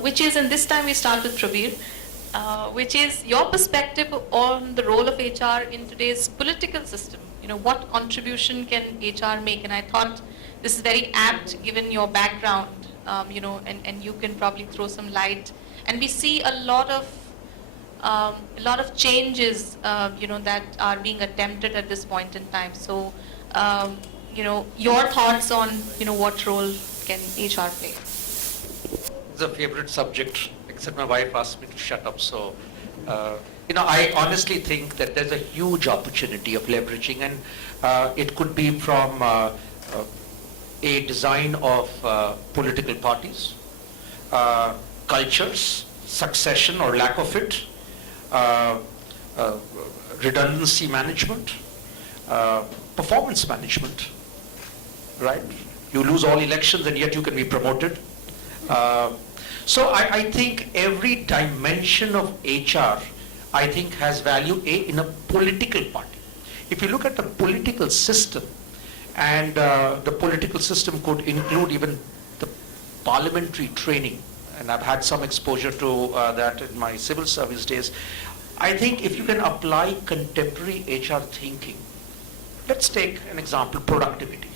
which is, and this time we start with Prabir, which is your perspective on the role of HR in today's political system. You know, what contribution can HR make? And I thought this is very apt given your background, and you can probably throw some light. And we see a lot of changes, that are being attempted at this point in time. So, your thoughts on, what role can HR play? It's a favorite subject, except my wife asked me to shut up. So, I honestly think that there's a huge opportunity of leveraging, and it could be from a design of political parties, cultures, succession or lack of it, redundancy management, performance management, right? You lose all elections and yet you can be promoted. So I think every dimension of HR, I think, has value in a political party. If you look at the political system, and the political system could include even the parliamentary training, and I've had some exposure to that in my civil service days. I think if you can apply contemporary HR thinking, let's take an example, productivity.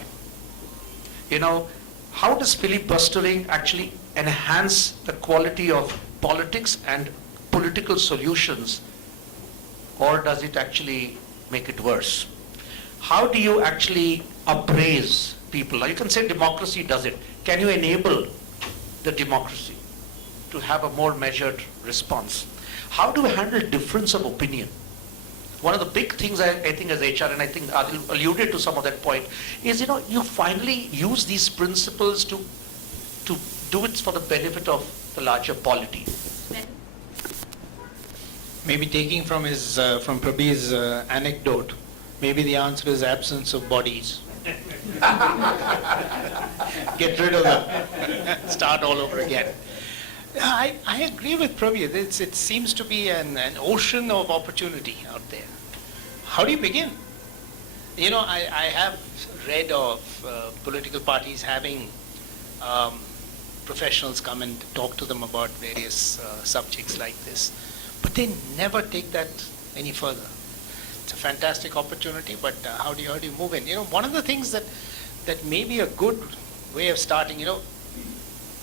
How does filibustering actually enhance the quality of politics and political solutions, or does it actually make it worse? How do you actually appraise people? You can say democracy does it. Can you enable the democracy to have a more measured response? How do we handle difference of opinion? One of the big things I think as HR, and I think I alluded to some of that point, is you finally use these principles to do it for the benefit of the larger polity. Maybe taking from Prabir's anecdote, maybe the answer is absence of bodies. Get rid of them. Start all over again. I agree with Prabir. It seems to be an ocean of opportunity out there. How do you begin? I have read of political parties having professionals come and talk to them about various subjects like this, but they never take that any further. It's a fantastic opportunity, but how do you move in? One of the things that may be a good way of starting,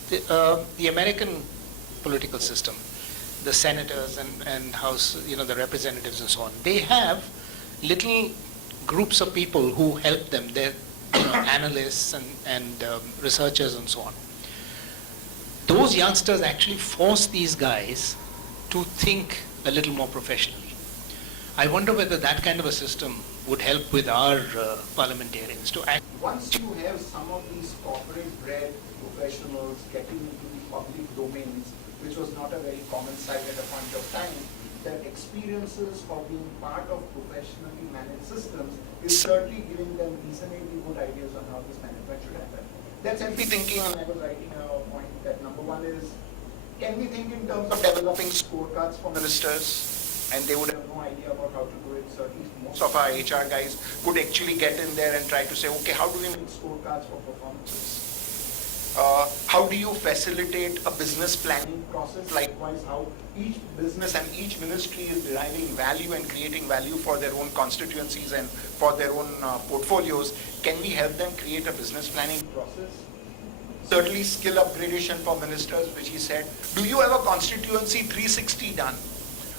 the American political system, the senators and House, the representatives and so on, they have little groups of people who help them. They're analysts and researchers and so on. Those youngsters actually force these guys to think a little more professionally. I wonder whether that kind of a system would help with our parliamentarians to act. Once you have some of these corporate-bred professionals getting into the public domains, which was not a very common sight at a point of time, their experiences of being part of professionally managed systems is certainly giving them reasonably good ideas on how this management should happen. That's me thinking, and I was writing a point that number one is, can we think in terms of developing scorecards for ministers? And they would have no idea about how to do it. Certainly most of our HR guys could actually get in there and try to say, okay, how do we make scorecards for performances? How do you facilitate a business planning process? Likewise, how each business and each ministry is deriving value and creating value for their own constituencies and for their own portfolios. Can we help them create a business planning process? Certainly skill upgradation for ministers, which he said. Do you have a constituency 360 done?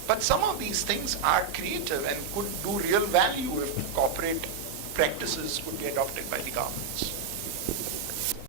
But some of these things are creative and could do real value if corporate practices could be adopted by the governments.